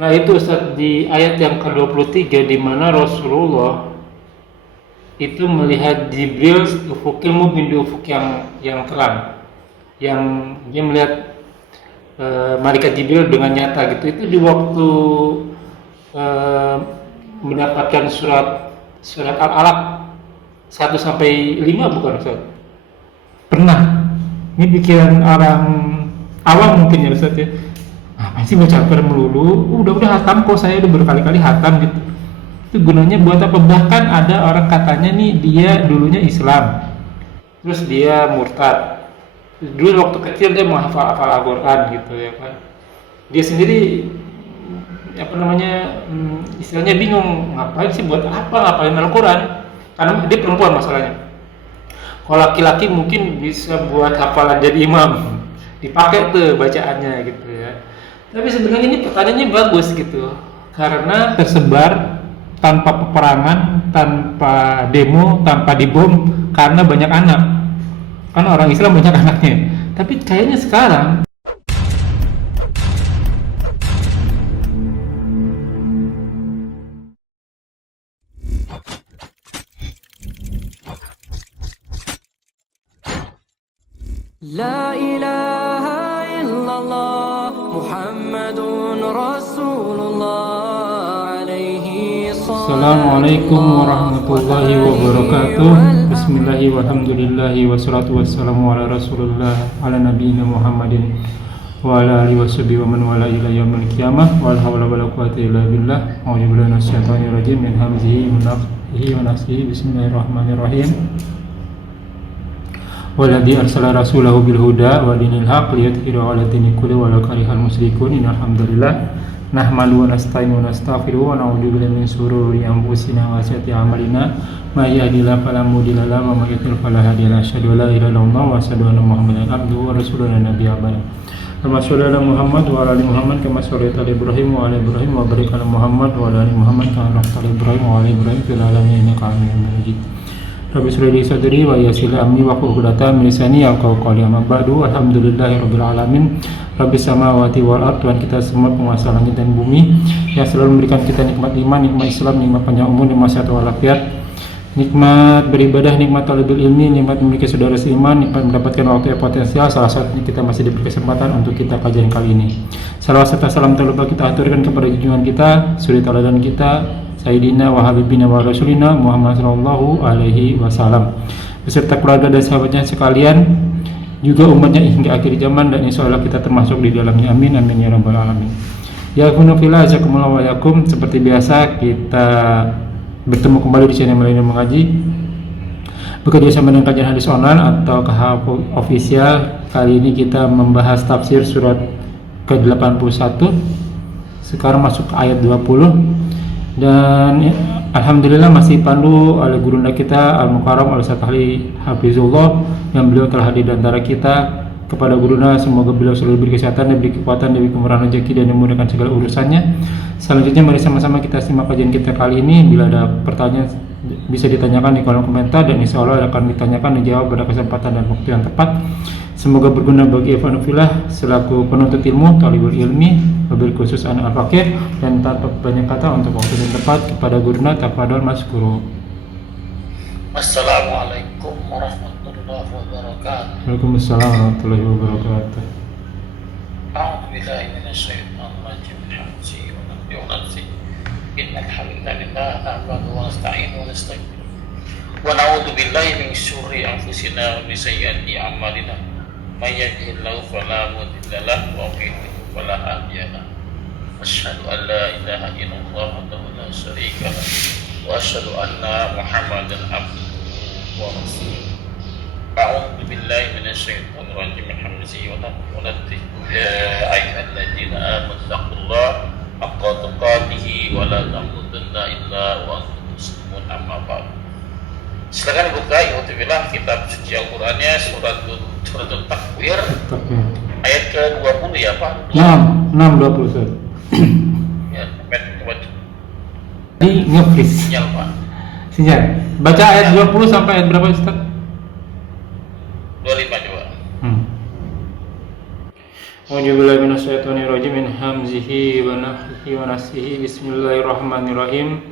Nah itu Ustaz, di ayat yang ke-23 di mana Rasulullah itu melihat Jibril ufukil mubin, di ufuk yang terang, yang dia melihat malaikat Jibril dengan nyata gitu. Itu di waktu eh, mendapatkan surat Al-Alaq 1 sampai 5, bukan Ustaz? Pernah. Ini pikiran orang awam mungkin ya Ustaz ya. Apa sih baca Al-Quran melulu? Udah hatam kok, saya udah berkali-kali hatam gitu. Itu gunanya buat apa? Bahkan ada orang katanya nih dia dulunya Islam, terus dia murtad. Dulu waktu kecil dia menghafal Al-Quran gitu ya kan. Dia sendiri apa namanya, istilahnya bingung, ngapain sih, buat apa ngapain Al-Quran, karena dia perempuan masalahnya. Kalau laki-laki mungkin bisa buat hafalan jadi imam, dipakai tuh bacaannya gitu ya. Tapi sebenarnya ini pertanyaannya bagus gitu, karena tersebar tanpa peperangan, tanpa demo, tanpa dibom, karena banyak anak. Kan orang Islam banyak anaknya. Tapi kayaknya sekarang لا إله إلا الله محمد رسول الله عليه الصلاة Assalamualaikum warahmatullahi wabarakatuh. Bismillahi walhamdulillahi wassalatu wassalamu ala rasulullah ala nabiyina Muhammadin wa ala alihi washabihi wa man wala ila yaumil qiyamah. Wala hawla wala quwwata illa billah. A'udzu billahi minasyaitonir rajim, min hamzihi wa nafthihi wa nafsihi. Bismillahirrahmanirrahim. Walladzi arsala rasulahu bil huda wa dinil haqq liyudhhirahu 'ala dini kulli walau karihal musyrikun. Innal hamdalillah nahmaduhu wa nasta'inuhu wa nastaghfiruhu wa na'udzu billahi min shururi anfusina wa sayyiati a'malina may yahdihillahu fala mudilla lahu wa may yudlil fala hadiya lahu. Asyhadu an la ilaha illallah wa asyhadu anna Muhammadan abduhu wa rasuluhu la nabiyya ba'dahu. Kama sholli ala Muhammad wa ala ali Muhammad kama shallaita ala Ibrahim wa ala Ibrahim wa barik ala Muhammad wa ala ali Muhammad kama barakta ala Ibrahim wa ala Ibrahim fil alamin innaka Hamidum Majid. Rabbi shrah li sadri wa yassir li amri wahlul 'uqdatam min lisani yafqahu qawli. Amma ba'du. Alhamdulillahirabbil alamin. Rabbis samawati wal ardh, Tuhan kita semua, penguasa langit dan bumi, yang selalu memberikan kita nikmat iman, nikmat Islam, nikmat panjang umur, nikmat sehat walafiat, nikmat beribadah, nikmat talibul ilmi, nikmat memiliki saudara seiman, nikmat mendapatkan waktu yang potensial. Salah satunya kita masih diberi kesempatan untuk kita kajian kali ini. Salawat serta salam terlupa kita aturkan kepada junjungan kita, suri tauladan kita, Sayyidina wa Habibina wa Rasulina Muhammad sallallahu alaihi wasallam, beserta keluarga dan sahabatnya sekalian, juga umatnya hingga akhir zaman, dan insya Allah kita termasuk di dalamnya. Amin amin ya rabbal alamin. Ya kunufillah jazakumullah wa yakum. Seperti biasa kita bertemu kembali di channel Milenium Mengaji, bekerja sama dengan kajian hadis online atau KH official. Kali ini kita membahas tafsir surat ke-81. Sekarang masuk ke ayat 20. Dan alhamdulillah masih pandu oleh gurunda kita Al-Mukarram Al-Ustaz Ahli Hafizullah, yang beliau telah hadir di antara kita. Kepada gurunda semoga beliau selalu diberi kesehatan, diberi kekuatan, diberi kemurahan rezeki, dan dimudahkan segala urusannya. Selanjutnya mari sama-sama kita simak kajian kita kali ini. Bila ada pertanyaan bisa ditanyakan di kolom komentar, dan insya Allah akan ditanyakan, dijawab pada kesempatan dan waktu yang tepat. Semoga berguna bagi Evanufillah selaku penuntut ilmu, talibul ilmi, wabil khusus anak al-fakir. Dan tanpa banyak kata, untuk waktu yang tepat, kepada gurunda tafadhol maskuro. Assalamualaikum warahmatullahi wabarakatuh. Waalaikumsalam warahmatullahi wabarakatuh. A'udzu billahi minasyaitonir rajim. Hamzihi wa nafthihi. Innal hamdalillah nahmaduhu wa nasta'inuhu wa nastaghfiruh. Wa na'udzu billahi min syururi anfusina wa min sayyiati a'malina. May yahdihillahu fala mudilla lahu wa may yudlil fala hadiya lahu. Asyhadu an la ilaha illallah wahdahu la syarika lahu wa asyhadu anna Muhammadan abduhu wa rasuluh. A'udzu billahi minasyaitonir rajim. Hamzihi wa nafthihi. Ya ayyuhalladzina amanu taqullaha haqqa tuqatih wa la tamutunna illa wa antum muslimun. Amma ba'du. Silakan dibuka Ikhwatibillah kitab suci Al-Qur'annya, surat Takwir ayat ke-20 ya Pak? 6 20 Ustaz. Ya, coba Di ngefreeze sinyal Pak. sinyal. Baca ayat 20 sampai ayat berapa Ustaz? 25 coba. A'udzubillahi minasyaitonirrajim min hamzihi wa nafthihi wa nafthihi. Bismillahirrahmanirrahim.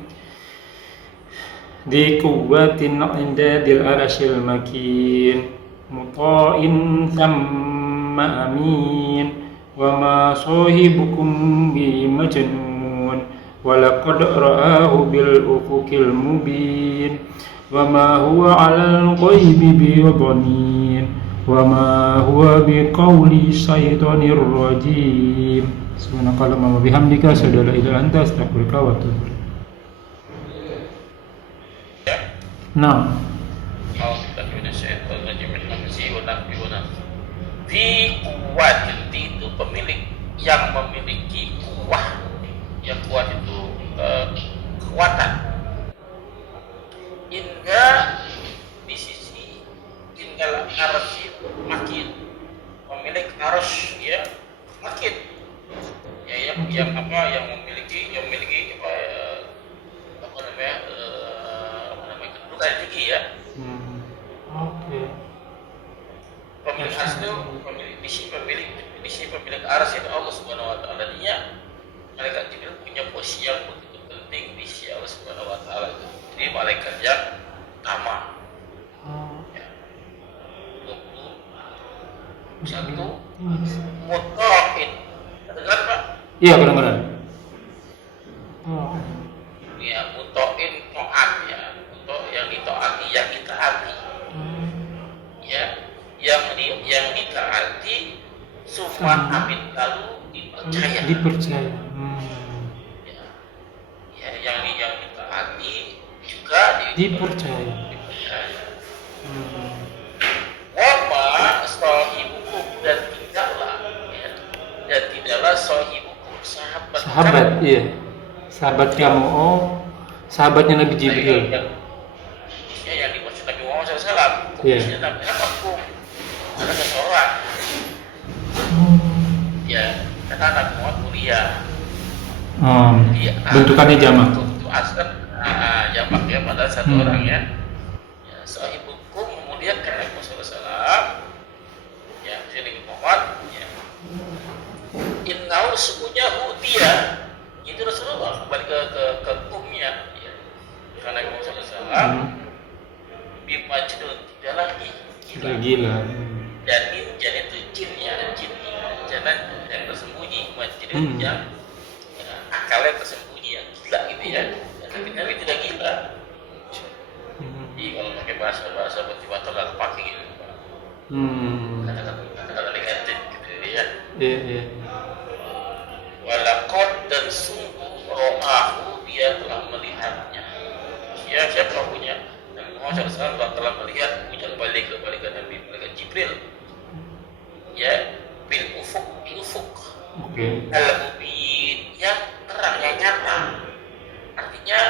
Di quwwatin 'inda dil arsyil makin muta'in thamma amin wa ma sahibukum bi majnun wa laqad ra'ahu bil ufuqil mubin wa ma huwa 'alal ghaibi bi dhanin wa ma huwa biqauli syaitonir rajim. Subhanakallahumma wa bihamdika asyhadu an la ilaha illa anta astaghfiruka wa atubu ilaik. Nah, Fi kuwatin, itu pemilik yang memiliki kuwah, yang kuat itu kekuatan. Hingga di sisi tinggal arsi makin pemilik arus ya makin ya yang memiliki kedudukan tinggi ya. Oke. Pemilik ars itu di sisi pemilik ars itu Allah Subhanahu wa taala. Dia malaikat Jibril punya posisi yang begitu penting di sisi Allah Subhanahu wa taala. Jadi malaikat yang utama. Ya. Satu mutaqin. Dengar Pak? Iya, benar-benar. Ya, mutaqin taat ya. Untuk yang ditaati, yang ditaati. Ya, yang ditaati summa amin lalu dipercaya. Ya, yang ditaati juga Dipercaya. Wama sahibukum, dan tidaklah sahibukum Sahabat, iya. Sahabat kamu, sahabatnya Nabi Jibril. Yang dimaksud Nabi Muhammad SAW. Iya. Nabi aku ada seseorang. Ya, karena Nabi Muhammad mulia. Bentukannya jamak. Itu asal jamak ya, pada satu orang ya. Ya, sahibukum kemudian karena Nabi Muhammad SAW. Ya, jadi Nabi Muhammad. Ya. Innau sesungguhnya dia itu Rasulullah, kembali ke umnya ya. Karena Nabi Muhammad SAW bimajnun, tidak lagi Gila. dan jin itu jinnya, jangan yang tersembunyi, majnun yang akalnya tersembunyi, yang gila gitu ya. Dan Nabi tidak gila. Jadi kalau pakai bahasa motivator nggak kepake gitu Pak. Kata-kata negatif gitu ya. Iya. Walaqad, dan sungguh ro'ahu, dia telah melihatnya. Siapa punya? Nabi Muhammad SAW telah melihat punya kebalikan Nabi malaikat Jibril. Ya, bil ufuk. Oke. Al-mubin, yang terang, yang nyata. Artinya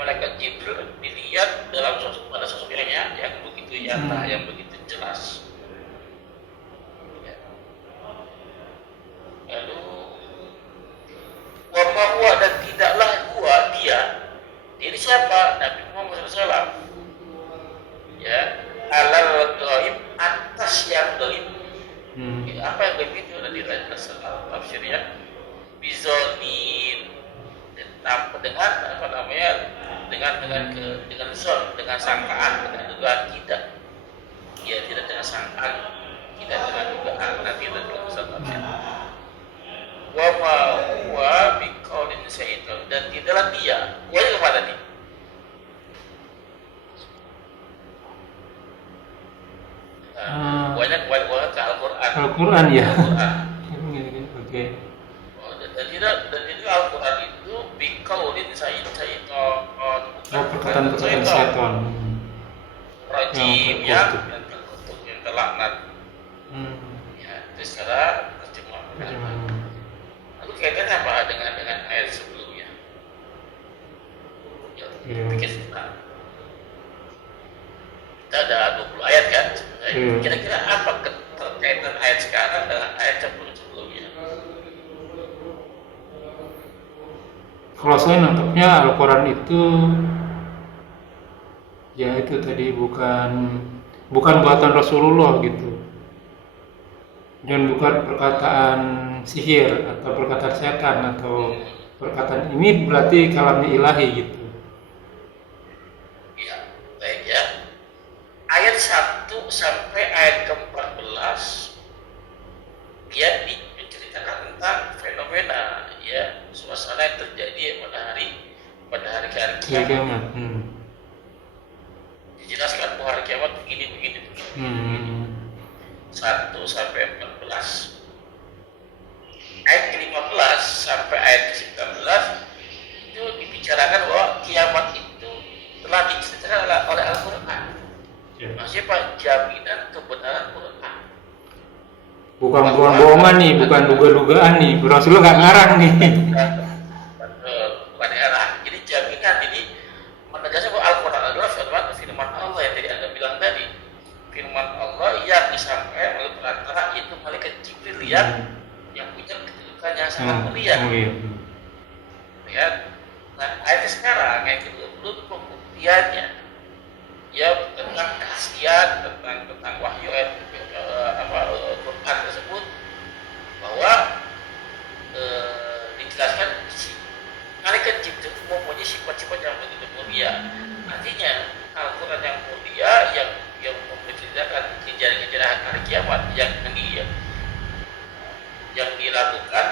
malaikat Jibril dilihat pada sosoknya yang begitu nyata, yang begitu jelas. Lalu wa ma huwa, dan tidaklah dia ini siapa? Nabi Muhammad SAW. Ya, alal ghaib, atas yang ghaib. Apa yang ghaib itu? Ada di tafsirnya bizonin, dengan zon, dengan sangkaan, dengan dugaan kita. Ya, tidak dengan sangkaan, tidak dengan dugaan. Nanti dalam tafsir. Wa ma huwa biqaulin syaitan, dan tidaklah dia. Wa kepada dia. Banyak ke Al-Quran. Al-Quran ya. Al-Quran. Oke. Dan tidak Al-Quran itu biqaulin syaitan. Perkataan syaitan. Rajim yang terkutuk, yang terlaknat. Ya, itu secara terjemahan. Lalu kaitannya apa dengan ayat sebelumnya? Ya, pikir kita ada 20 ayat kan? Kira-kira apa terkaitan ayat sekarang dengan ayat sebelumnya? Kalau saya nangkepnya Al-Quran itu ya itu tadi bukan buatan Rasulullah gitu. Dan bukan perkataan sihir atau perkataan setan atau perkataan ini berarti kalamnya ilahi gitu. Ya, baik ya. Ayat 1 sampai ayat ke-14 ya menceritakan tentang fenomena ya suasana yang terjadi pada hari Hari kiamat. kiamat. Dijelaskan bahwa hari kiamat begini. 1 sampai 14. Ayat ke-15 sampai ayat ke-19 itu dibicarakan bahwa kiamat itu telah diceritakan oleh Al-Quran. Ya. Maksudnya Pak, jaminan kebenaran Quran. Bukan bohongan nih, bukan duga-dugaan nih. Rasulullah nggak ngarang nih. Bukan era. Jadi jaminan ini menegaskan bahwa Al-Quran adalah firman Allah yang tadi Anda bilang tadi. Firman Allah yang disampaikan oleh perantara itu malaikat Jibril yang punya kedudukan yang sangat mulia. Ya. Nah, ayat sekarang yang ke-20 itu pembuktiannya. Ya tentang keaslian, tentang wahyu Quran tersebut bahwa dijelaskan malaikat Jibril mempunyai sifat-sifat yang begitu mulia. Artinya Al-Quran yang mulia yang menceritakan kejadian-kejadian hari kiamat yang dilakukan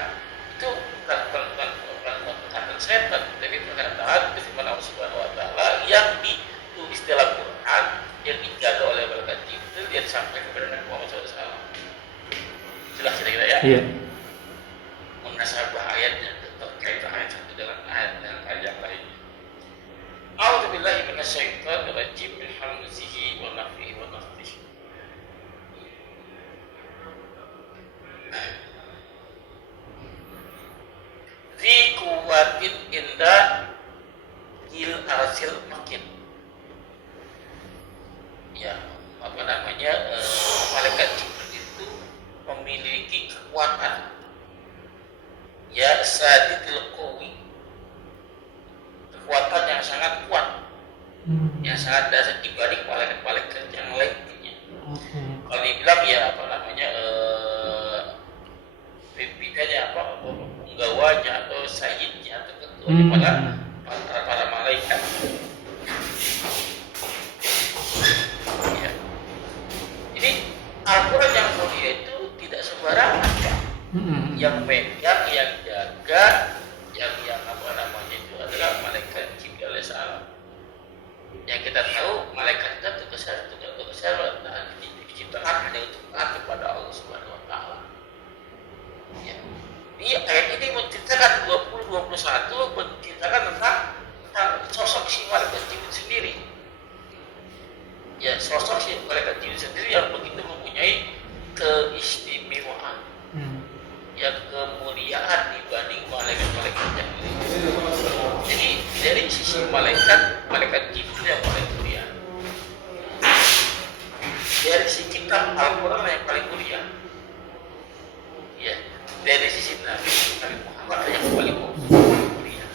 itu bukan perkataan setan, tapi perkataan firman Allah Subhanahu Wa Taala yang ditulis dalam Quran yang dijaga oleh malaikat Jibril yang sampai kepada Nabi Muhammad SAW. Jelas kira-kira ya? Iya. Munasabah ayatnya terkait ayat satu dengan ayat yang lain. A'udzubillahi minasyaitonir rajim min hamzihi wa nafthihi wa nafthihi. Zi kuwatin inda il arsil makin. Ya, malaikat Jibril itu memiliki kekuatan ya sadidil qawi, kekuatan yang sangat kuat, yang sangat dahsyat dibanding malaikat-malaikat yang lainnya. Kalau dibilang ya pimpinannya penggawanya atau sayyidnya atau ketuanya para malaikat. Ya. Jadi Al-Quran yang mulia itu tidak sembarangan, yang pegang, yang jaga, yang itu adalah malaikat Jibril alaihissalam. Yang kita tahu malaikat itu tugasnya diciptakan hanya untuk taat kepada Allah Subhanahu Wa Taala. Ya. Di ayat ini menceritakan 20-21 menceritakan tentang sosok si malaikat Jibril sendiri. Ya, sosok si malaikat Jibril sendiri yang begitu mempunyai keistimewaan, yang kemuliaan dibanding malaikat-malaikat yang lain. Jadi dari sisi malaikat Jibril yang paling mulia, dari sisi kitab Al-Quran yang paling mulia, ya dari sisi Nabi Muhammad yang paling mulia.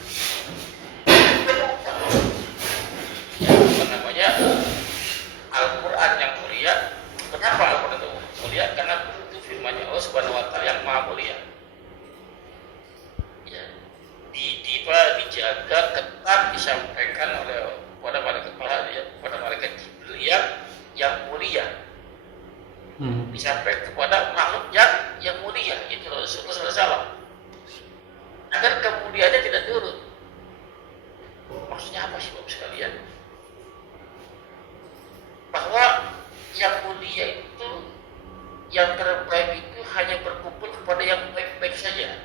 Ya, Al-Quran yang mulia. Kenapa Al-Quran itu mulia? Karena itu firman Allah Subhanahu Wa Taala yang maha mulia. Ya, dijaga ketat, disampaikan oleh pada malaikat Jibril yang mulia, disampaikan kepada makhluk yang mulia, itu Rasulullah SAW, agar kemuliaannya tidak turun. Maksudnya apa sih Bapak sekalian? Bahwa yang mulia itu, yang terbaik itu hanya berkumpul kepada yang baik-baik saja.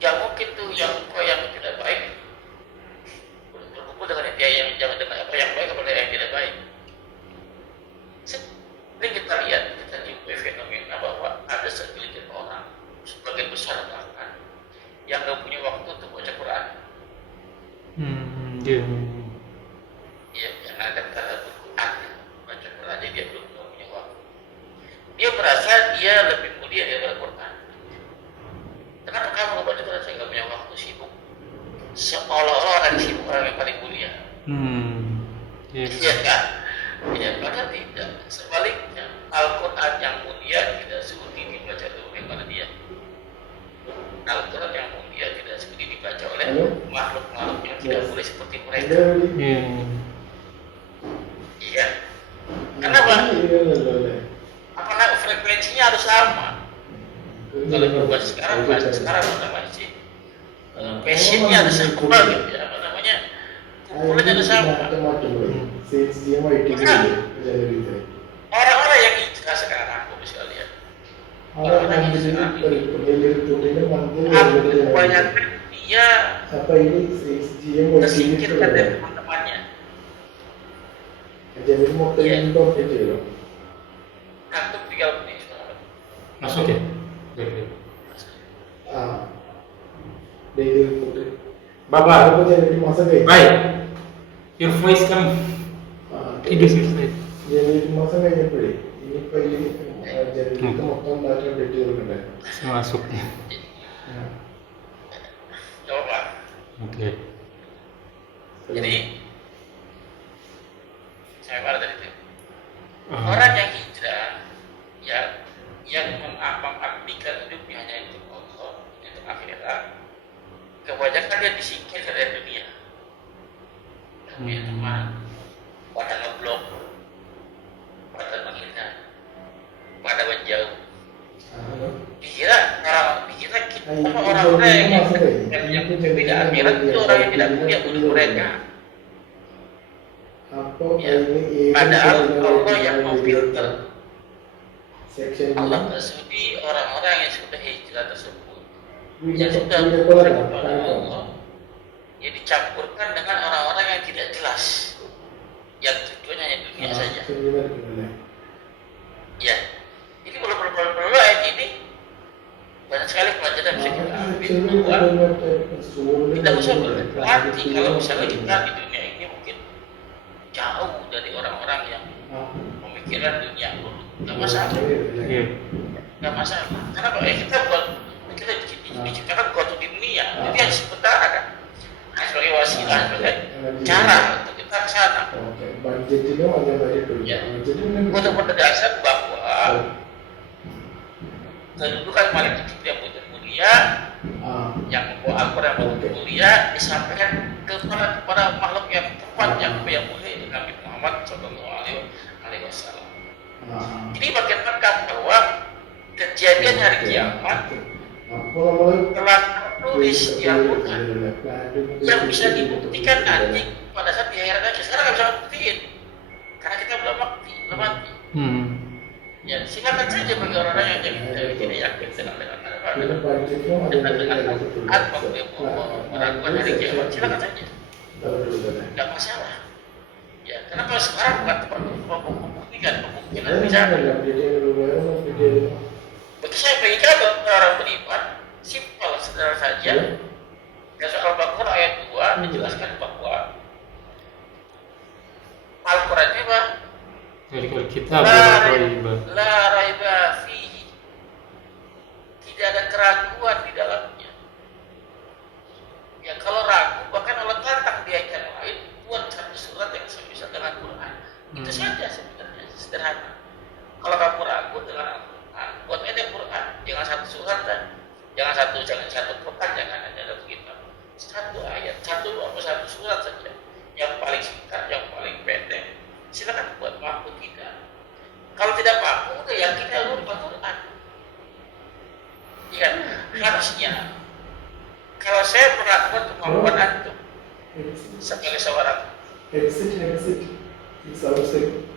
Ya mungkin tuh yang tidak baik berkumpul dengan yang jangan dengan yang baik kepada yang tidak baik. Sering kita lihat, kita jumpai fenomena bahwa ada segelintir orang, sebagian besar bahkan, yang nggak punya waktu untuk baca Quran. Ya, yang ada kata Quran, baca Quran aja dia belum punya waktu. Dia merasa dia lebih mulia daripada Quran. Kenapa kamu baca Quran? Saya nggak punya waktu, sibuk. Seolah-olah orang sibuk orang yang paling mulia. Iya kan? Ya, padahal tidak. seperti mereka. Iya. Kenapa? Apakah frekuensinya harus sama? Kalau berbasis sekarang masih passionnya harus sama gitu ya, apa namanya, kumpulannya harus sama. Orang-orang yang hijrah sekarang, sekalian, orang-orang yang hijrah kebanyakan dia tersingkirkan dari teman-temannya. Antum 3 menit. Masuk ya? Baba, baik. Your voice coming. It is right. Masuk ya. Coba. Oke. Jadi saya pada tadi itu orang yang hijrah ya, yang mengabdikan hidupnya hanya untuk Allah, untuk akhirat, kebanyakan dia disingkirkan dari dunia. Punya teman, pada ngeblok, pada menghina, pada menjauh. Dikira orang-orang yang berbeda akhirat itu orang yang tidak punya bunuh mereka. Ya, padahal Allah yang memfilter. Allah bersudi orang-orang yang sudah hijrah tersebut, yang sudah berkepada Allah, yang dicampurkan dengan orang-orang yang tidak jelas, yang tujuannya hanya dunia saja. Ya, ini perlu ayat ini banyak sekali pelajaran yang bisa kita ambil bahwa tidak usah berhati kalau misalnya kita di dunia ini mungkin jauh dari orang-orang yang pemikiran dunia dulu. Gak masalah. Gak masalah. Karena kalau kita diciptakan buat dunia, jadi hanya sementara kan. Hanya sebagai wasilah, sebagai cara untuk kita ke sana. Ya. Untuk berdasar bahwa kedudukan paling tinggi yang betul mulia, yang membawa Al-Quran yang betul mulia disampaikan kepada makhluk yang tepat yang mulia, Nabi Muhammad SAW. Ini bagaimana bahwa kejadian hari kiamat telah tertulis di Al-Quran yang bisa dibuktikan nanti pada saat di akhirat aja. Sekarang nggak bisa buktiin karena kita belum mati. Ya, silakan saja bagi orang-orang yang tidak yakin dengan apa yang meragukan hari kiamat, silakan saja, nggak masalah. Ya, karena kalau sekarang bukan tempat membuktikan kemungkinan bisa. Bagi saya, bagi kita orang beriman, simpel sederhana saja. Dan soal Al-Baqarah ayat 2 dijelaskan bahwa Al-Quran ini apa? Kitab la raiba fihi, tidak ada keraguan di dalamnya. Ya kalau ragu bahkan Allah tantang di ayat yang lain, buat satu surat yang semisal dengan Quran. Itu saja sebenarnya sederhana. Kalau kamu ragu dengan Al-Quran, buat aja Quran, jangan satu surat dan jangan satu Quran, jangan ada begitu. Satu ayat, satu surat saja, yang paling singkat, yang paling pendek. Silakan buat mampu tidak. Kalau tidak mampu, udah yakin lu Al-Quran. Ya, harusnya. Kalau saya melakukan kemampuan antum sebagai seorang exit. It's outside.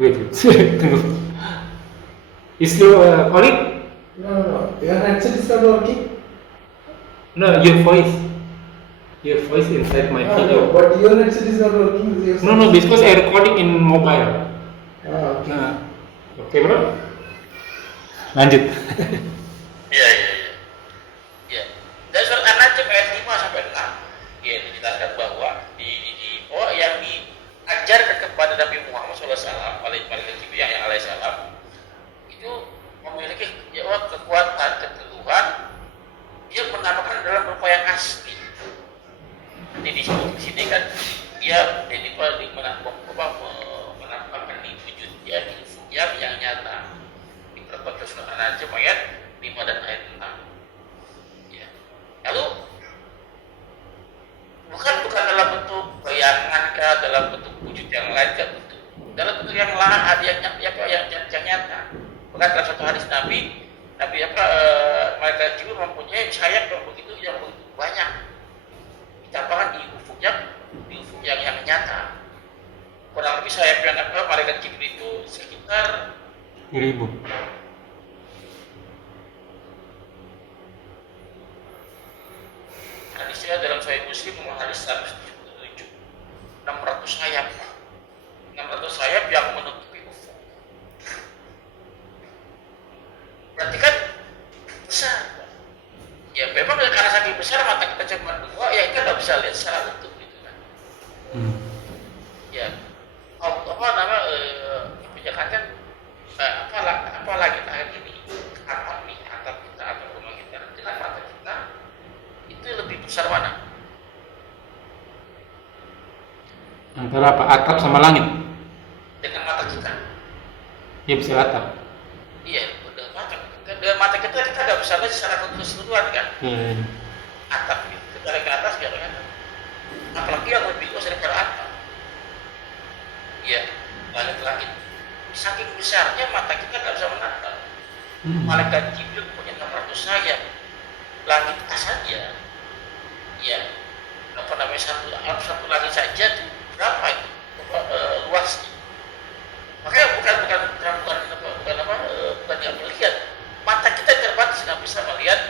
Wait, tunggu. Is your colleague? No. Your headset is not working. No, your voice inside my video. No, but your headset is not working. No, because I recording in mobile. Okay. Nah, oke bro, lanjut. Iya. Dan surat An-Najm ayat 5 sampai 6 ya dijelaskan bahwa yang diajarkan kepada Nabi Muhammad SAW alaihissalam itu memiliki kekuatan keteguhan. Dia menamakan dalam rupa yang asli. Jadi di sini kan dia menampakkan di wujud dia yang nyata di perbuatan surat An-Najm ayat 5 dan ayat dalam bentuk yang lahat yang nyata. Bahkan dalam satu hadis Nabi malaikat Jibril mempunyai sayap yang begitu banyak ditambahkan di ufuk yang nyata. Kurang lebih sayap yang malaikat Jibril itu sekitar 1000. hadisnya dalam Sahih Muslim hadis 177 600 sayap yang menutupi ufuk. Berarti kan besar. Ya memang karena saking besar mata kita cuma 2, ya kita nggak bisa lihat secara utuh gitu kan. Ya penjagaan apa lagi ini atap kita atau rumah kita dengan mata kita itu lebih besar mana? Antara apa? Atap sama langit? Dengan mata kita. Ya bisa atap. Iya, dengan mata kita nggak bisa lihat secara keseluruhan kan. Atap gitu, dari ke atas ke atas. Apalagi yang lebih luas daripada atap. Iya, langit. Saking besarnya mata kita nggak bisa menatap. Malaikat Jibril punya 600 sayap. Langit saja, ya satu langit saja tuh berapa itu luasnya? Makanya bukan yang melihat, mata kita terbatas nggak bisa melihat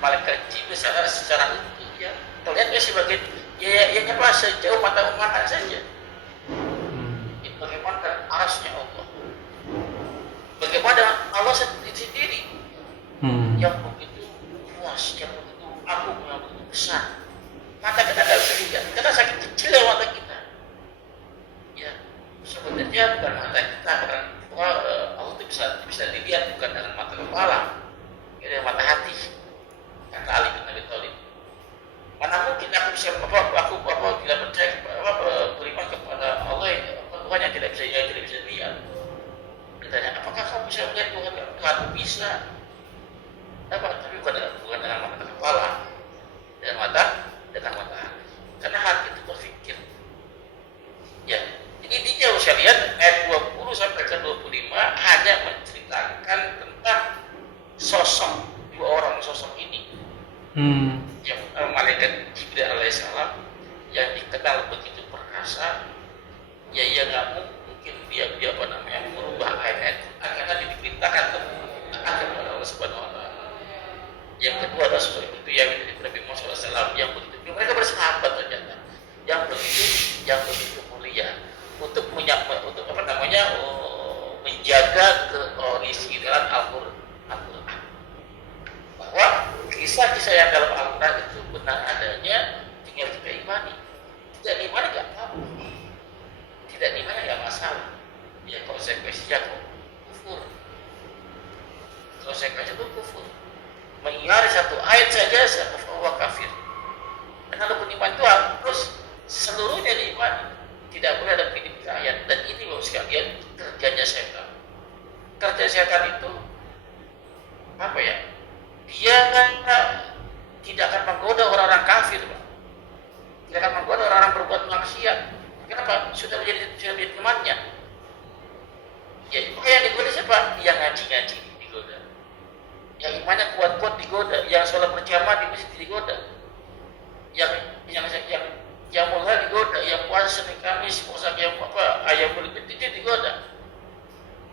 malaikat Jibril secara utuh ya. Terlihat sebagai apa sejauh mata saja. Bagaimana arasnya Allah? Bagaimana Allah sendiri yang begitu luas, yang begitu agung, yang begitu besar. Mata kita tidak bisa lihat, karena sakit kecil ya mata kita. Ya, sebenarnya bukan mata kita, karena Allah itu bisa dilihat bukan dengan mata kepala, ya dengan mata hati. Kata Ali bin Abi Thalib. Mana mungkin aku bisa tidak percaya beriman kepada Allah Tuhan yang tidak bisa lihat. Ditanya, apakah kamu bisa melihat Tuhan? Tuhan bisa. Tapi bukan dengan mata kepala, dengan mata hati. Karena hati itu berpikir. Ya, jadi dia saya lihat ayat 20 sampai ke 25 hanya menceritakan tentang dua orang sosok ini. Yang malaikat Jibril alaihissalam yang dikenal begitu perkasa, ya nggak mungkin dia merubah ayat karena diperintahkan akan Allah Subhanahu Wa Taala. Yang kedua adalah seperti itu yang Nabi Muhammad SAW yang begitu mereka bersahabat ternyata yang begitu mulia untuk menjaga keorisinal Al-Quran, bahwa kisah-kisah yang dalam Al-Quran itu benar adanya, tinggal kita imani. Tidak imani nggak apa-apa, tidak imani nggak masalah. Ya konsekuensinya kufur. Konsekuensinya itu kufur. Mengingkari satu ayat saja bahwa kafir. Karena kalau iman itu harus seluruhnya diimani. Tidak boleh ada pilih ayat. Dan ini baru sekalian kerjanya setan. Kerja setan itu apa ya? Dia tidak akan menggoda orang-orang kafir, Pak. Tidak akan menggoda orang-orang berbuat maksiat. Kenapa? Sudah menjadi temannya. Ya, yang digoda siapa? Yang ngaji digoda. Yang imannya kuat-kuat digoda. Yang sholat berjamaah di masjid digoda. Yang mulai digoda. Yang puasa Senin Kamis, puasa ayam kulit itu digoda.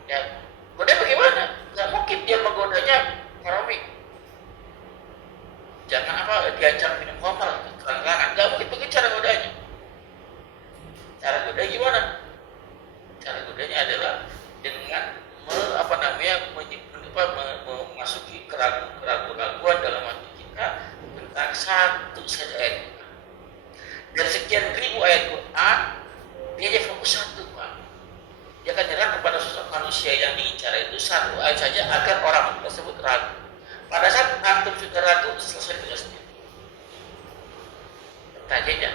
Ya, goda bagaimana? Nggak mungkin dia menggodanya haramik. Jangan diancam minum khamar, terang-terangan. Nggak mungkin begitu cara godanya. Cara godanya gimana? Cara godanya adalah dengan memasuki keraguan dalam hati kita tentang satu saja ayat Quran. Dari sekian ribu ayat Quran, dia hanya fokus satu, Pak. Dia akan nyerang kepada sosok manusia yang diincar itu satu ayat saja agar orang tersebut ragu. Pada saat antum sudah ragu, selesai tugasnya. Tanyanya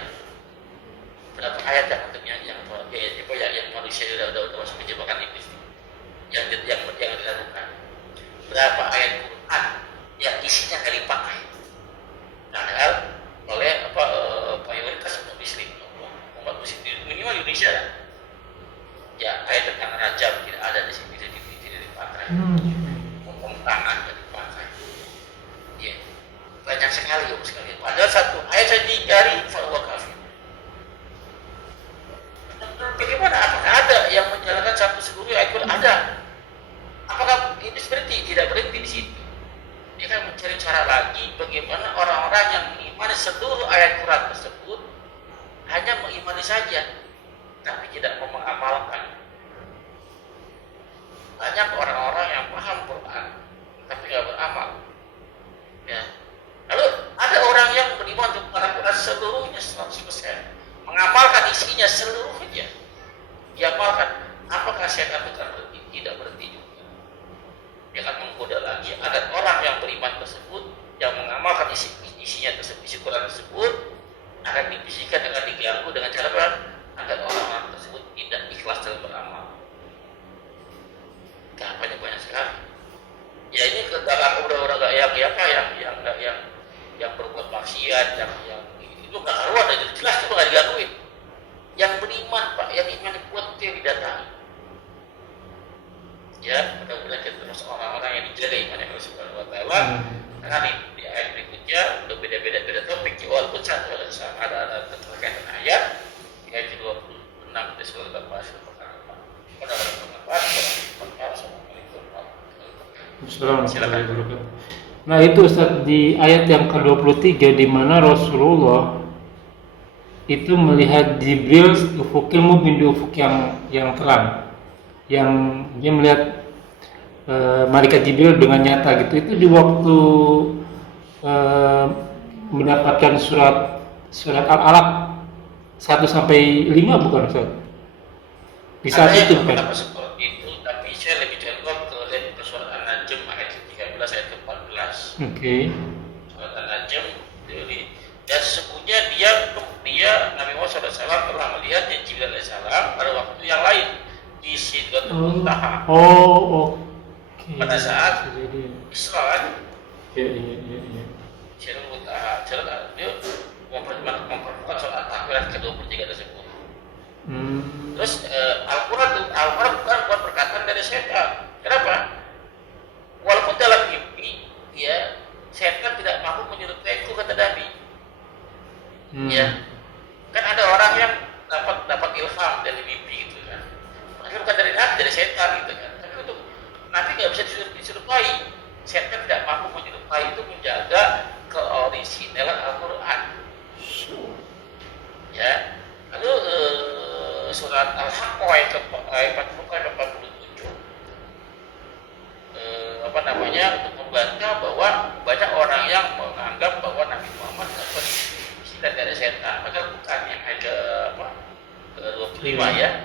berapa ayat yang manusia sudah masuk ke jebakan iblis yang dilakukan? Berapa ayat Quran yang isinya nggak dipakai? Padahal oleh mayoritas umat muslim di minimal Indonesia Ya, kayak tentang rajam tidak ada di sini, tidak dipakai. Hukum tangan tidak dipakai. Ya, banyak sekali sekali. Padahal satu ayat saja dicari fahuwa kafir. Bagaimana? Apakah ada yang menjalankan satu seluruh ayat Quran? Ada. Apakah ini seperti tidak berhenti di situ? Dia akan mencari cara lagi bagaimana orang-orang yang mengimani seluruh ayat Quran tersebut hanya mengimani saja, tapi tidak mau mengamalkan. Banyak orang-orang yang paham Quran, tapi tidak beramal. Ya. Lalu ada orang yang beriman kepada Quran seluruhnya 100%, mengamalkan isinya seluruhnya, diamalkan. Apakah saya katakan berhenti? Tidak berhenti juga. Dia akan menggoda lagi agar orang yang beriman tersebut, yang mengamalkan isinya tersebut, isi Quran tersebut, akan dibisikkan dengan diganggu dengan cara apa? Agar orang-orang tersebut tidak ikhlas dalam beramal. Banyak sekali. Ya ini ke dalam orang-orang yang berbuat maksiat, yang itu nggak karuan, jelas itu nggak digangguin. Yang beriman Pak, yang iman kuat itu yang didatangi. Ya, mudah-mudahan kita termasuk orang-orang yang dijaga imannya oleh Subhanahu wa Ta'ala. Karena di ayat berikutnya udah beda topik, walaupun satu ada terkaitan ayat di ayat 26 di surat Al-Baqarah. Assalamualaikum. Nah itu Ustaz, di ayat yang ke-23 di mana Rasulullah itu melihat Jibril ufukil mubin di ufuk yang terang, yang dia melihat malaikat Jibril dengan nyata gitu. Itu di waktu mendapatkan surat Al-Alaq 1 sampai 5 bukan Ustaz? Di saat itu kan? Seperti itu, tapi saya lebih condong ke surat An-Najm ayat 13 ayat 14. Oke. Surat An-Najm, dan sesungguhnya dia Nabi Muhammad SAW telah melihat Jibril AS pada waktu yang lain di Sidratul Muntaha. Oke. Pada saat Isra. Iya. Sidratul Muntaha, dia memperkuat surat Al-Quran ke-23 tersebut. Terus Al-Quran bukan perkataan dari setan. Kenapa? Walaupun dalam mimpi, ya setan tidak mampu menyerutaiku, kata Nabi. Ya, kan ada orang yang dapat ilham dari mimpi gitu kan. Makanya bukan dari Nabi, dari setan gitu kan. Tapi untuk Nabi nggak bisa diserupai. Setan tidak mampu menyerupai, itu menjaga keoriginalan Al-Quran. Ya, lalu surat Al-Haqq ayat 47 untuk membantah bahwa banyak orang yang menganggap bahwa Nabi Muhammad dapat istilah dari setan, padahal bukan. Yang ayat ke-25 ya.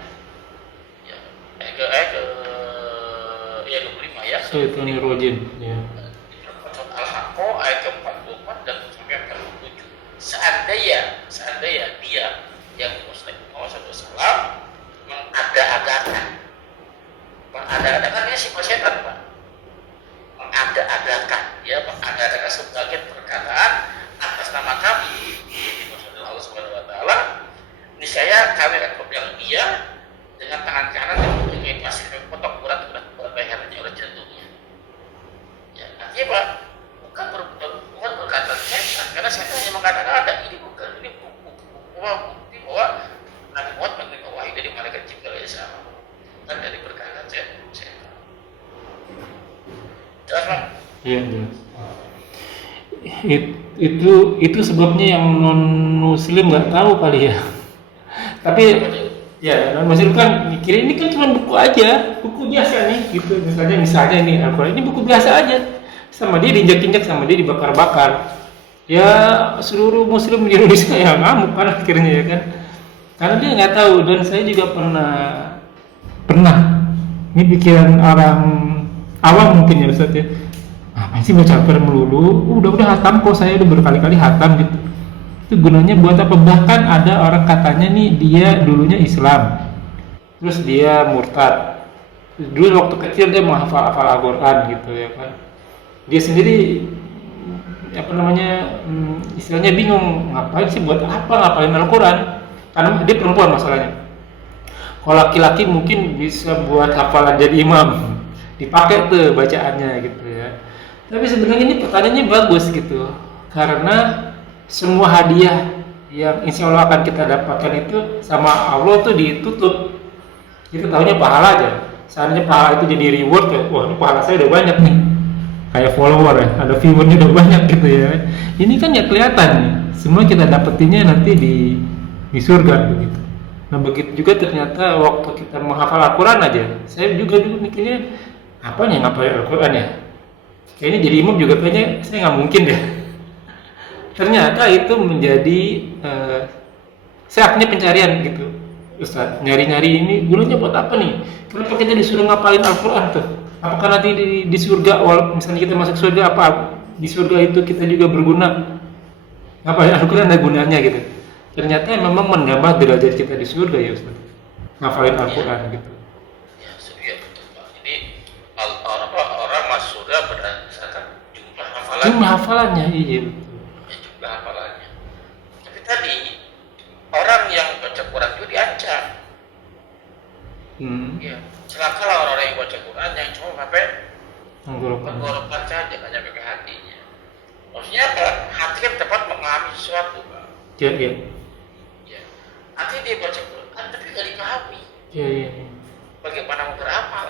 Ayat ke-25 ya. Syaitanir rajim. Ya. Al-Haqq ayat ke-44 dan sampai ke-47. Seandainya dia yang Muslim Muhammad SAW mengada-adakan ini sifat setan Pak, mengada-adakan sebagian perkataan atas nama kami di Allah Subhanahu Wa Taala, niscaya kami akan pegang dia dengan tangan kanan dan dengan masih potong urat lehernya, urat jantungnya. Ya, artinya Pak, bukan perkataan setan, karena setan hanya mengada-ada. Ini bukan bukti bahwa Nabi Muhammad menerima wahyu dari malaikat Jibril AS, bukan dari perkataan setan. Jelas Pak? Iya jelas. Itu sebabnya yang non Muslim nggak tahu kali ya. Tapi ya non Muslim kan mikir ini kan cuma buku aja, buku biasa nih gitu. Misalnya ini Al-Quran ini buku biasa aja, sama dia diinjak-injak, sama dia dibakar-bakar. Ya seluruh Muslim di Indonesia yang ngamuk kan akhirnya ya kan. Karena dia nggak tahu, dan saya juga pernah ini pikiran orang awam mungkin ya Ustaz ya. Apa sih baca Al-Quran melulu? Udah hatam kok, saya udah berkali-kali hatam gitu. Itu gunanya buat apa? Bahkan ada orang katanya nih dia dulunya Islam, terus dia murtad. Dulu waktu kecil dia menghafal Al-Quran gitu ya kan. Dia sendiri istilahnya bingung, ngapain sih, buat apa ngapalin Al-Quran? Karena dia perempuan masalahnya. Kalau laki-laki mungkin bisa buat hafalan jadi imam, dipakai tuh bacaannya gitu ya. Tapi sebenarnya ini pertanyaannya bagus gitu, karena semua hadiah yang insya Allah akan kita dapatkan itu sama Allah tuh ditutup. Kita tahunya pahala aja. Seandainya pahala itu jadi reward ya, wah ini pahala saya udah banyak nih. Kayak follower ya, ada viewernya udah banyak gitu ya. Ini kan ya kelihatan nih, semua kita dapetinnya nanti di surga begitu. Nah begitu juga ternyata waktu kita menghafal Al-Quran aja, saya juga dulu mikirnya apa nih ngapal Al-Quran ya? Kayaknya jadi imam juga kayaknya saya nggak mungkin deh. Ternyata itu menjadi sehatnya pencarian gitu, Ustaz. Nyari-nyari ini gunanya buat apa nih? Kenapa kita disuruh ngapalin Al-Quran tuh? Apakah nanti di surga, misalnya kita masuk surga, apa di surga itu kita juga berguna? Ngapalin Al-Quran ada gunanya gitu. Ternyata memang menambah derajat kita di surga ya Ustaz. Ngapalin Al-Quran gitu. Ya, ya betul Pak. Jadi orang masuk surga berdasarkan jumlah hafalan. Jumlah hafalannya iya. Ya, jumlah hafalannya. Tapi tadi orang yang baca Quran itu diancam. Ya, celakalah orang-orang yang baca Quran yang cuma sampai tenggorokan saja, hanya sampai ke hatinya. Maksudnya apa? Hati kan tempat mengalami sesuatu, Pak. Iya. Ya. Hati dia baca Quran tapi nggak dipahami. Iya. Bagaimana mau beramal?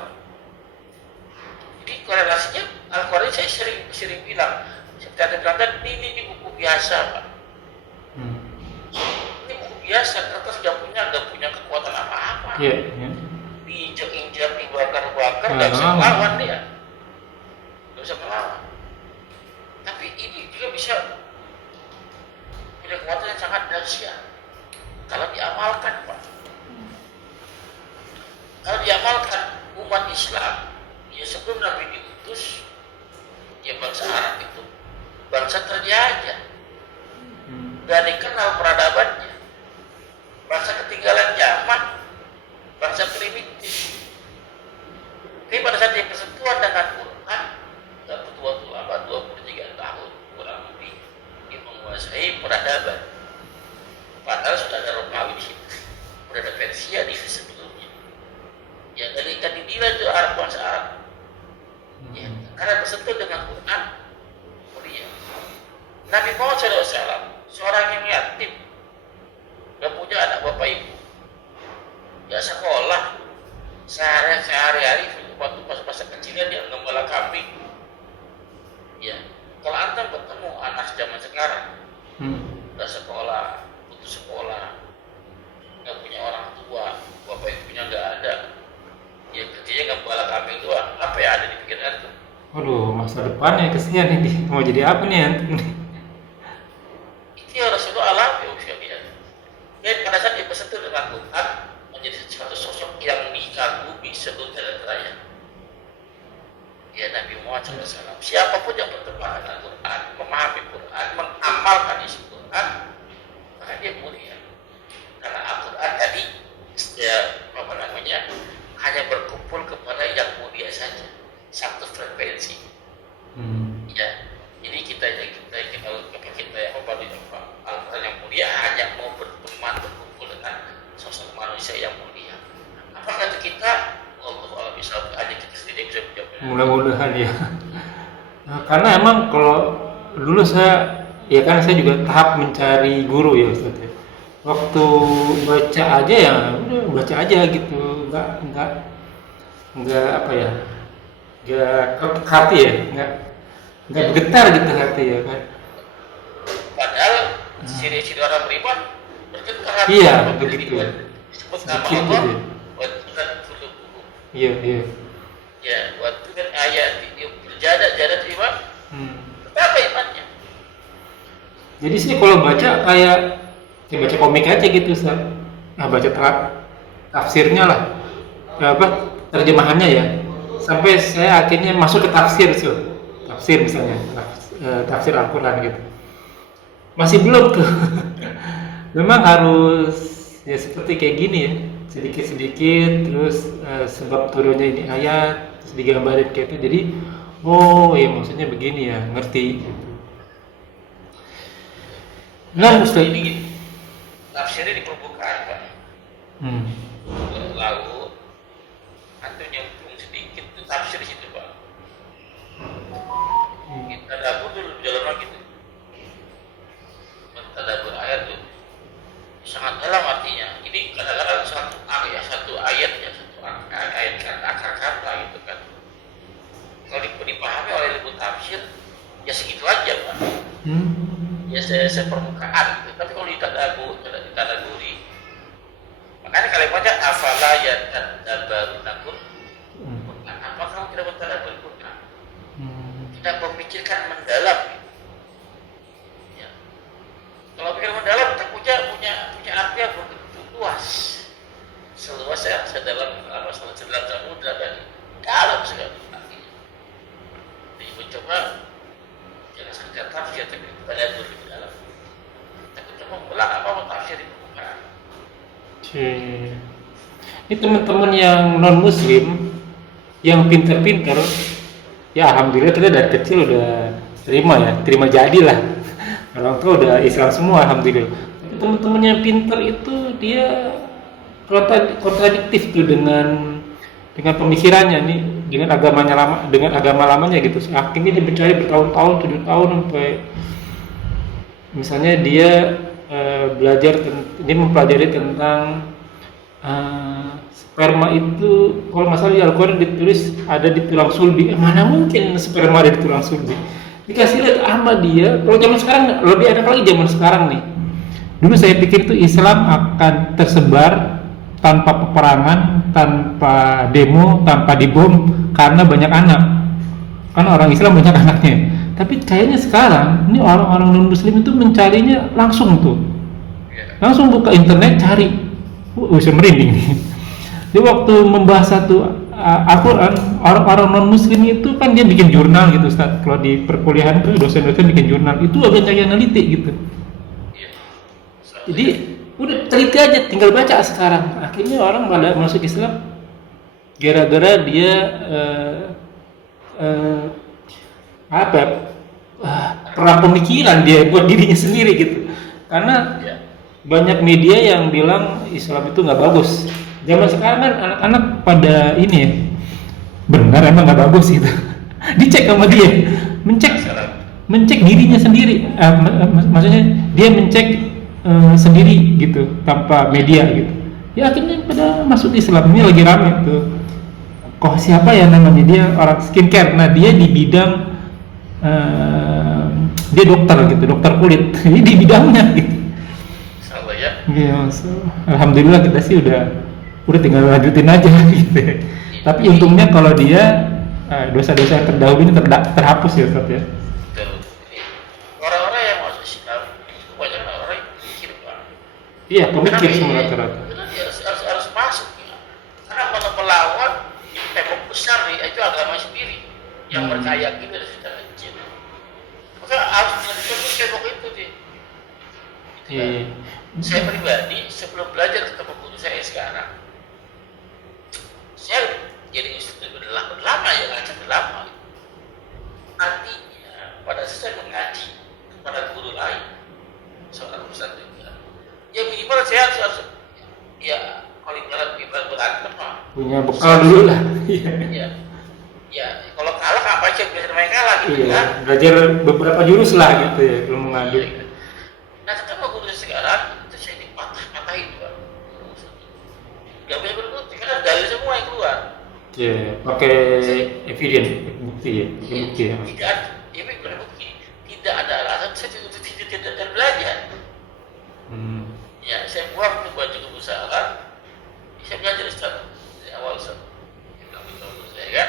Jadi korelasinya Al-Quran saya sering bilang, seperti ada bilang ini buku biasa, Pak. Ini buku biasa, kertas nggak punya kekuatan apa-apa. Iya. Diinjak-injak, dibakar-bakar, nggak bisa melawan dia. Nggak bisa melawan. Tapi ini juga bisa punya kekuatan yang sangat dahsyat kalau diamalkan, Pak. Kalau diamalkan umat Islam, ya sebelum Nabi diutus, ya bangsa Arab itu bangsa terjajah, gak dikenal peradabannya, bangsa ketinggalan zaman, bangsa primitif. Tapi pada saat dia bersentuhan dengan Quran, gak bertua-tua lama, 23 tahun kurang lebih, dia menguasai peradaban. Padahal sudah ada Romawi di situ, sudah ada Persia di sebelumnya. Ya dari kan dinilai itu Arab, bangsa Arab. Ya, karena bersentuh dengan Quran, mulia. Nabi Muhammad SAW, seorang yang yatim, gak punya anak bapak ibu, gak sekolah, sehari-hari waktu masa kecilnya dia gembala kambing. Ya, kalau antum ketemu anak zaman sekarang, gak sekolah, putus sekolah, gak punya orang tua, bapak ibunya gak ada, ya kerjanya gembala kambing doang, apa yang ada di pikiran antum? Waduh, masa depannya kesian ini. Mau jadi apa nih antum nih? Itu yang Rasulullah alami usia dia. Dan pada saat dia bersentuh dengan Quran, menjadi suatu sosok yang dikagumi seluruh jagat raya. Ya Nabi Muhammad SAW. Siapapun yang bertepatan dengan Quran, memahami Quran, mengamalkan isi Quran, maka dia mulia. Karena Al-Quran tadi, hanya berkumpul kepada yang mulia saja, satu frekuensi. Ya, jadi kita yang Al-Quran yang mulia hanya mau berteman berkumpul dengan sosok manusia yang mulia. Apakah itu kita? Allah bisa aja kita sendiri bisa menjawab. Mudah-mudahan ya. Nah, karena emang kalau dulu saya juga tahap mencari guru ya Ustaz. Waktu baca aja ya udah baca aja gitu, nggak apa ya, nggak ke hati ya, nggak bergetar gitu hati ya kan. Padahal ciri-ciri orang beriman bergetar hati. Iya begitu. Disebut nama Sedikit Allah. gitu. Iya. Ya, waktu kan ayat itu berjadat iman. Betapa imannya. Jadi sih kalau baca kayak baca komik aja gitu Ustaz. Nah, baca tafsirnya lah. Terjemahannya ya. Sampai saya akhirnya masuk ke tafsir tuh. Tafsir misalnya, tafsir Al-Qur'an gitu. Masih belum tuh. Memang harus ya seperti kayak gini ya. Sedikit-sedikit terus sebab turunnya ini ayat terus digambarin kayak itu, jadi oh ya maksudnya begini ya, ngerti gitu. Nah Ustaz, ini tafsirnya di permukaan, Pak. Lalu sepermukaan gitu. Tapi kalau ditadaburi, makanya kalian baca afala yatadabbaruna Quran. Apa kamu tidak bertadabur Quran? Tidak memikirkan mendalam. Ya. Kalau pikir mendalam, kita punya arti yang begitu luas, seluas ya, sedalam samudra dan dalam sekali artinya. Jadi mencoba jangan sekedar tafsir, tapi tadabur lebih dalam. Tapi kita membelah apa tafsir itu bukan. Ini teman-teman yang non muslim yang pinter-pinter, ya alhamdulillah kita dari kecil udah terima jadilah. Orang tua udah Islam semua alhamdulillah. Tapi teman-teman yang pinter itu dia kontradiktif tuh dengan pemikirannya nih, dengan agama lamanya gitu. Akhirnya dia mencari bertahun-tahun, 7 tahun sampai misalnya dia dia mempelajari tentang sperma itu, kalau nggak salah di Al-Quran ditulis ada di tulang sulbi. Mana mungkin sperma ada di tulang sulbi? Dikasih lihat sama dia. Kalau zaman sekarang lebih enak lagi zaman sekarang nih. Dulu saya pikir itu Islam akan tersebar tanpa peperangan, tanpa demo, tanpa dibom karena banyak anak. Karena orang Islam banyak anaknya. Tapi kayaknya sekarang ini orang-orang non muslim itu mencarinya langsung tuh. Langsung buka internet cari. Bisa merinding nih. Dia waktu membahas satu Al-Quran, orang-orang non muslim itu kan dia bikin jurnal gitu Ustaz. Kalau di perkuliahan tuh dosen-dosen bikin jurnal, itu agak cari neliti gitu. Jadi udah teliti aja, tinggal baca sekarang. Akhirnya orang pada masuk Islam gara-gara dia perang pemikiran dia buat dirinya sendiri gitu. Karena banyak media yang bilang Islam itu nggak bagus. Zaman sekarang kan anak-anak pada ini ya, benar emang nggak bagus gitu. Dicek sama dia, mencek dirinya sendiri. Maksudnya dia mencek sendiri gitu, tanpa media gitu. Ya akhirnya pada masuk Islam. Ini lagi rame tuh. Kok siapa ya namanya, dia orang skincare. Nah dia di bidang dia dokter gitu, dokter kulit. Ini di bidangnya gitu. Ya, alhamdulillah kita sih udah tinggal lanjutin aja gitu. Tapi untungnya kalau dia dosa-dosa yang terdahulu ini terhapus ya Ustaz ya. Orang-orang yang masuk Islam itu banyak orang yang pikir Pak. Iya, pemikir semua rata-rata. Dia harus masuk ya. Karena melawan tembok besar nih, itu agama sendiri yang berkaya gitu dari sejak kecil. Maka harus menyebut tembok itu sih. Saya pribadi sebelum belajar ketemu guru saya sekarang, saya jadi instruktur berlama ya, ngajar berlama. Artinya pada saat saya mengaji kepada guru lain, seorang ustaz juga, ya minimal saya harus ya kalau ibarat berantem punya bekal dulu lah. Ya kalau kalah apa aja biar mereka kalah gitu kan. Belajar beberapa jurus lah gitu ya kalau mengadu. Nah ketemu guru sekarang, itu saya dipatah-patahin Pak. Gak boleh berbukti karena dalil semua yang keluar. Pakai evidence, bukti ya. Bukan bukti. Tidak ada alasan saya tidak belajar. Ya saya buang ke baju kebesaran. Saya belajar dari awal saya kan.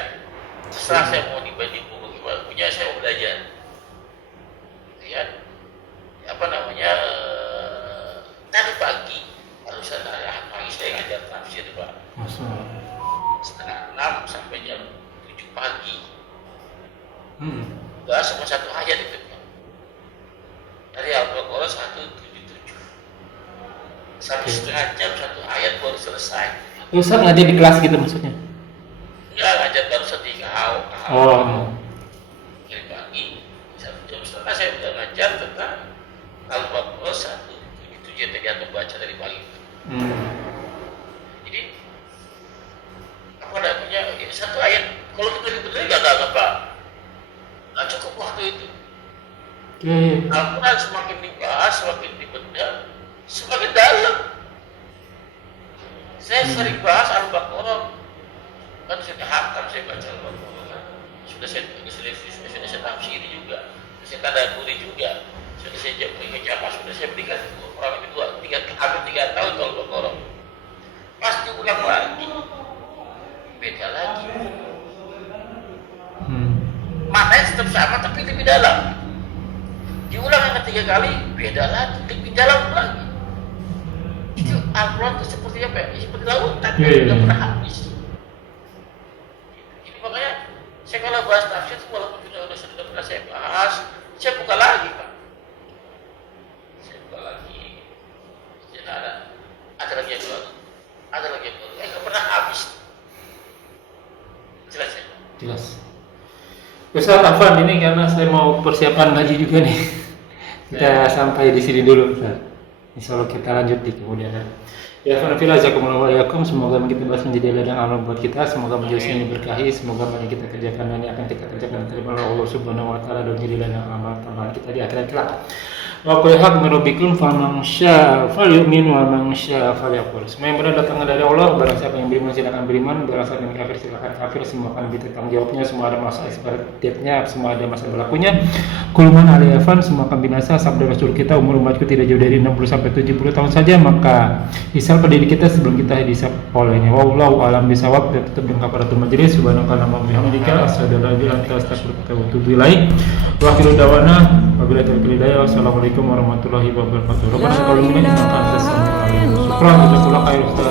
Setelah saya mau dibanding buku punya saya mau belajar. Ya. Tadi pagi harus ada pagi saya ngajar tafsir Pak. Setengah 6 sampai jam 7 pagi. Bahas cuma satu ayat itu Pak. Dari Al-Baqarah 177. Sampai setengah jam satu ayat baru selesai. Ustaz ngajar di kelas gitu maksudnya? Enggak, ngajar baru sedikau. Dari pagi 1 jam setengah saya udah ngajar tentang Al-Baqarah 177 tadi atau baca dari pagi. Jadi apa namanya satu ayat kalau kita dibenerin nggak ada apa, nggak cukup waktu itu. Al-Quran semakin dibahas, semakin dibedah, semakin dalam. Saya sering bahas Al-Baqarah, kan saya hafal, saya baca Al-Baqarah, sudah saya tafsiri juga, saya tadaburi juga. Sudah saya jawab ijazah, sudah saya berikan orang itu hampir 3 tahun kalau berkorong. Pas diulang lagi, beda lagi. Maknanya tetap sama tapi lebih dalam. Diulang yang ketiga kali, beda lagi, lebih dalam lagi. Itu Al-Quran itu seperti apa ya? Seperti lautan, tidak pernah habis. Jadi makanya saya kalau bahas tafsir, walaupun sudah pernah saya bahas, saya buka lagi Pak. Saya buka lagi. Ada lagi yang baru. Ada lagi yang baru. Nggak pernah habis. Jelas ya? Jelas. Ustaz Afan, ini karena saya mau persiapan ngaji juga nih. Kita sampai di sini dulu, Ustaz. Insyaallah kita lanjut di kemudian hari. Ya, alhamdulillah, jazakumullah wa iyyakum. Semoga yang kita bahas menjadi ladang amal buat kita. Semoga menjadi yang berkahi. Semoga banyak kita kerjakan dan yang akan kita kerjakan terima oleh Allah Subhanahu wa taala dan menjadi ladang amal tambahan kita di akhirat kelak. Wa qul haq min rabbikum faman syaa'a falyu'min wa man syaa'a falyakfur. Semua yang benar datang dari Allah, barang siapa yang beriman silakan beriman, barang siapa yang kafir silakan kafir, semua akan ditanggung jawabnya, semua ada masa isbaratnya, semua ada masa berlakunya. Kulman aliyafan, semua akan binasa. Sabda Rasul kita, umur umatku tidak jauh dari 60 sampai 70 tahun saja, maka hisab pada diri kita sebelum kita hisab olehnya. Wallahu a'lam bishawab. Dan tutup dengan kafaratul majelis. Subhanakallahumma wa bihamdika asyhadu an la ilaha illa anta astaghfiruka wa atubu ilaik. Wa akhiru da'wana wabillahi taufiq wal hidayah. Wassalamualaikum warahmatullahi wabarakatuh. Rabbana taqabbal minna innaka antas samiul alim. Syukran jazakallahu khairan.